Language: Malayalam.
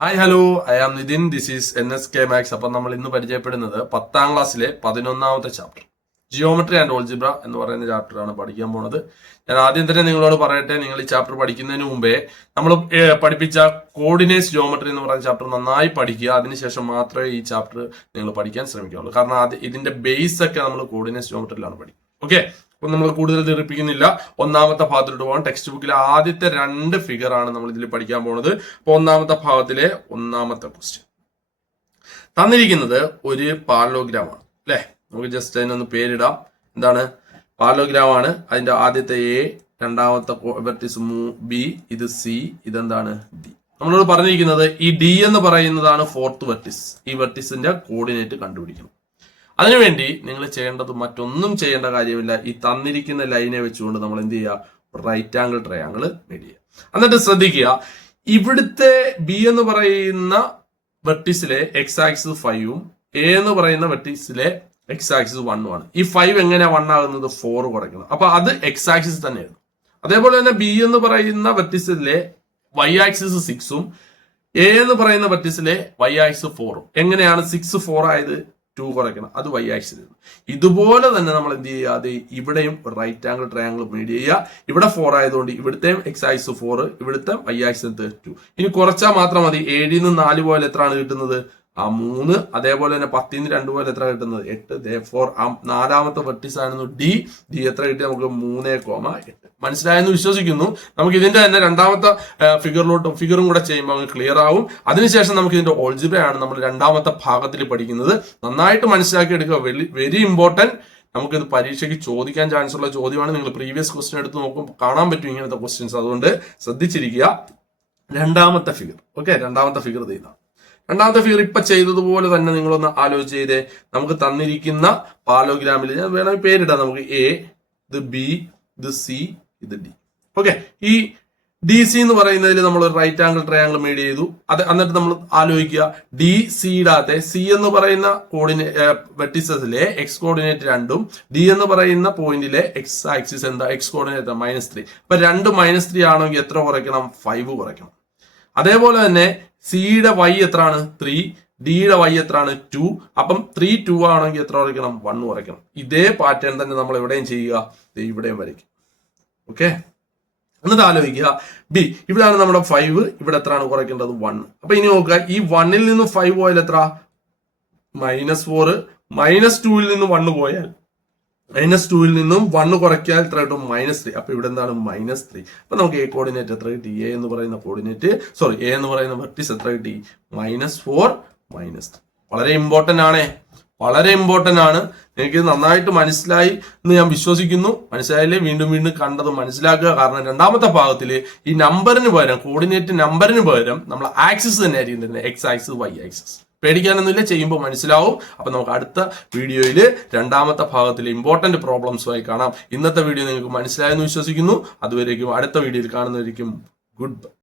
Hi hello, I am Nithin. This is NSK maths. അപ്പം നമ്മൾ ഇന്ന് പരിചയപ്പെടുന്നത് 10ാം ക്ലാസ്സിലെ 11ാമത്തെ ചാപ്റ്റർ ജിയോമെട്രി ആൻഡ് ഓൾജിബ്ര എന്ന് പറയുന്ന ചാപ്റ്ററാണ് പഠിക്കാൻ പോണത്. ഞാൻ ആദ്യം തന്നെ നിങ്ങളോട് പറയട്ടെ, നിങ്ങൾ ഈ ചാപ്റ്റർ പഠിക്കുന്നതിന് മുമ്പേ നമ്മൾ പഠിപ്പിച്ച കോർഡിനേറ്റ്സ് ജിയോമെട്രി എന്ന് പറയുന്ന ചാപ്റ്റർ നന്നായി പഠിക്കുക. അതിനുശേഷം മാത്രമേ ഈ ചാപ്റ്റർ നിങ്ങൾ പഠിക്കാൻ ശ്രമിക്കുകയുള്ളൂ. കാരണം ഇതിന്റെ ബേസ് ഒക്കെ നമ്മൾ കോർഡിനേറ്റ്സ് ജിയോമെട്രിയിലാണ് പഠിക്കുക. ഓക്കെ, അപ്പൊ നമ്മൾ കൂടുതൽ ദീർഘിപ്പിക്കുന്നില്ല. ഒന്നാമത്തെ ഭാഗത്തിലോട്ട് പോകാം. ടെക്സ്റ്റ് ബുക്കിലെ ആദ്യത്തെ 2 ഫിഗർ ആണ് നമ്മൾ ഇതിൽ പഠിക്കാൻ പോകുന്നത്. അപ്പൊ ഒന്നാമത്തെ ഭാഗത്തിലെ ഒന്നാമത്തെ ക്വസ്റ്റ്യൻ തന്നിരിക്കുന്നത് ഒരു പാരലോഗ്രാം ആണ് അല്ലെ. നമുക്ക് ജസ്റ്റ് അതിനൊന്ന് പേരിടാം. എന്താണ്? പാരലോഗ്രാം ആണ്. അതിന്റെ ആദ്യത്തെ എ, രണ്ടാമത്തെ വെർട്ടിസ് ബി, ഇത് സി, ഇതെന്താണ് ഡി. നമ്മളോട് പറഞ്ഞിരിക്കുന്നത് ഈ ഡി എന്ന് പറയുന്നതാണ് 4th വെർട്ടിസ്. ഈ വെർട്ടിസിന്റെ കോർഡിനേറ്റ് കണ്ടുപിടിക്കണം. അതിനുവേണ്ടി നിങ്ങൾ ചെയ്യേണ്ടത് മറ്റൊന്നും ചെയ്യേണ്ട കാര്യമില്ല. ഈ തന്നിരിക്കുന്ന ലൈനെ വെച്ചുകൊണ്ട് നമ്മൾ എന്ത് ചെയ്യുക? റൈറ്റ് ആംഗിൾ ട്രയാംഗിൾ മേഡ് ചെയ്യുക. എന്നിട്ട് ശ്രദ്ധിക്കുക, ഇവിടുത്തെ ബി എന്ന് പറയുന്ന വെർട്ടിസിലെ എക്സ് ആക്സിസ് 5ഉം എ എന്ന് പറയുന്ന വെർട്ടിസിലെ എക്സ് ആക്സിസ് 1ഉം ആണ്. ഈ 5 എങ്ങനെയാ 1 ആകുന്നത്? 4 കുറയ്ക്കണം. അപ്പൊ അത് എക്സ് ആക്സിസ് തന്നെയാണ്. അതേപോലെ തന്നെ ബി എന്ന് പറയുന്ന വെർട്ടിസിലെ വൈ ആക്സിസ് 6ഉം എ എന്ന് പറയുന്ന വെർട്ടിസിലെ വൈ ആക്സിസ് 4ഉം എങ്ങനെയാണ് 6 4 ആയത്? 2 കുറയ്ക്കണം. അത് വൈ ആക്സിസ്. ഇതുപോലെ തന്നെ നമ്മൾ എന്ത് ചെയ്യാതെ ഇവിടെയും റൈറ്റ് ആംഗിൾ ട്രയാംഗിൾ മേഡ് ചെയ്യുക. ഇവിടെ 4 ആയതുകൊണ്ട് ഇവിടുത്തെ എക്സ് ആക്സിസ് 4, ഇവിടുത്തെ വൈ ആക്സിസ് 2. ഇനി കുറച്ചാൽ മാത്രം മതി. 7 നിന്ന് 4 പോലെ എത്രയാണ് കിട്ടുന്നത്? 3. അതേപോലെ തന്നെ 10 നിന്ന് 2 പോലെ എത്ര കിട്ടുന്നത്? 8. therefore നാലാമത്തെ വെർട്ടിസ് ആയിരുന്നു ഡി. എത്ര കിട്ടി നമുക്ക്? 3,8. മനസ്സിലായെന്ന് വിശ്വസിക്കുന്നു. നമുക്ക് ഇതിന്റെ തന്നെ രണ്ടാമത്തെ ഫിഗറും കൂടെ ചെയ്യുമ്പോൾ ക്ലിയർ ആവും. അതിനുശേഷം നമുക്ക് ഇതിന്റെ ഓൾജിബ്രയാണ് നമ്മൾ രണ്ടാമത്തെ ഭാഗത്തിൽ പഠിക്കുന്നത്. നന്നായിട്ട് മനസ്സിലാക്കി എടുക്കുക. Very important. നമുക്കിത് പരീക്ഷയ്ക്ക് ചോദിക്കാൻ ചാൻസ് ഉള്ള ചോദ്യമാണ്. നിങ്ങൾ പ്രീവിയസ് ക്വസ്റ്റ്യൻ എടുത്ത് നോക്കും, കാണാൻ പറ്റും ഇങ്ങനത്തെ ക്വസ്റ്റ്യൻസ്. അതുകൊണ്ട് ശ്രദ്ധിച്ചിരിക്കുക. രണ്ടാമത്തെ ഫിഗർ. ഓക്കെ, രണ്ടാമത്തെ ഫിഗർ ചെയ്താൽ രണ്ടാമത്തെ ഫിഗർ ഇപ്പൊ ചെയ്തതുപോലെ തന്നെ നിങ്ങളൊന്ന് ആലോചിച്ച് ചെയ്തേ. നമുക്ക് തന്നിരിക്കുന്ന പാലോഗ്രാമിൽ ഞാൻ വേണമെങ്കിൽ പേരിടാം. നമുക്ക് എ, ഇത് ബി, ഇത് സി, ഇത് ഡി. ഓക്കെ, ഈ ഡി സി എന്ന് പറയുന്നതിൽ നമ്മൾ റൈറ്റ് ആംഗിൾ ട്രയാംഗിൾ മേഡ് ചെയ്തു. എന്നിട്ട് നമ്മൾ ആലോചിക്കുക, ഡി സിയുടെ സി എന്ന് പറയുന്ന വെർട്ടിസസിലെ എക്സ് കോർഡിനേറ്റ് 2ഉം ഡി എന്ന് പറയുന്ന പോയിന്റിലെ എക്സ് ആക്സിസ് എന്താ? X coordinate -3. അപ്പൊ 2 -3 ആണെങ്കിൽ എത്ര കുറയ്ക്കണം? 5 കുറയ്ക്കണം. അതേപോലെ തന്നെ സിയുടെ വൈ എത്രയാണ്? 3. ഡിയുടെ വൈ എത്രയാണ്? 2. അപ്പം 3 2 ആണെങ്കിൽ എത്ര കുറയ്ക്കണം? 1 കുറയ്ക്കണം. ഇതേ പാറ്റേൺ തന്നെ നമ്മൾ എവിടെയും ചെയ്യുക, ഇവിടെയും വരയ്ക്കും. ഓക്കെ, എന്നിട്ട് ആലോചിക്കുക, ബി ഇവിടെയാണ് നമ്മുടെ 5, ഇവിടെ എത്രയാണ് കുറയ്ക്കേണ്ടത്? 1. അപ്പൊ ഇനി നോക്കുക, ഈ 1ൽ നിന്ന് 5 പോയാൽ എത്ര? -4. -2ൽ നിന്ന് 1 പോയാൽ -2ൽ നിന്നും 1 കുറയ്ക്കാൻ എത്ര കിട്ടും? -3. അപ്പൊ ഇവിടെ എന്താണ്? -3. അപ്പൊ നമുക്ക് എ കോർഡിനേറ്റ് എത്ര കിട്ടി? എ എന്ന് പറയുന്ന കോർഡിനേറ്റ് എ എന്ന് പറയുന്ന വെർട്ടിസ് എത്ര കിട്ടി? -4 -3. വളരെ ഇമ്പോർട്ടന്റ് ആണ്, വളരെ ഇമ്പോർട്ടന്റ് ആണ്. നിങ്ങൾക്ക് നന്നായിട്ട് മനസ്സിലായി എന്ന് ഞാൻ വിശ്വസിക്കുന്നു. മനസ്സിലായില്ലേ? വീണ്ടും വീണ്ടും കണ്ടത് മനസ്സിലാക്കുക. കാരണം രണ്ടാമത്തെ ഭാഗത്തില് ഈ നമ്പറിന് പകരം, കോർഡിനേറ്റ് നമ്പറിന് പകരം നമ്മൾ ആക്സിസ് തന്നെ ആയിരിക്കും, എക്സ് ആക്സിസ് വൈ ആക്സിസ്. പേടിക്കാനൊന്നുമില്ല, ചെയ്യുമ്പോൾ മനസ്സിലാവും. അപ്പൊ നമുക്ക് അടുത്ത വീഡിയോയിൽ രണ്ടാമത്തെ ഭാഗത്തിലെ ഇമ്പോർട്ടന്റ് പ്രോബ്ലംസുമായി കാണാം. ഇന്നത്തെ വീഡിയോ നിങ്ങൾക്ക് മനസ്സിലായെന്ന് വിശ്വസിക്കുന്നു. അതുവരേക്കും അടുത്ത വീഡിയോയിൽ കാണുന്നവരേക്കും ഗുഡ് ബൈ.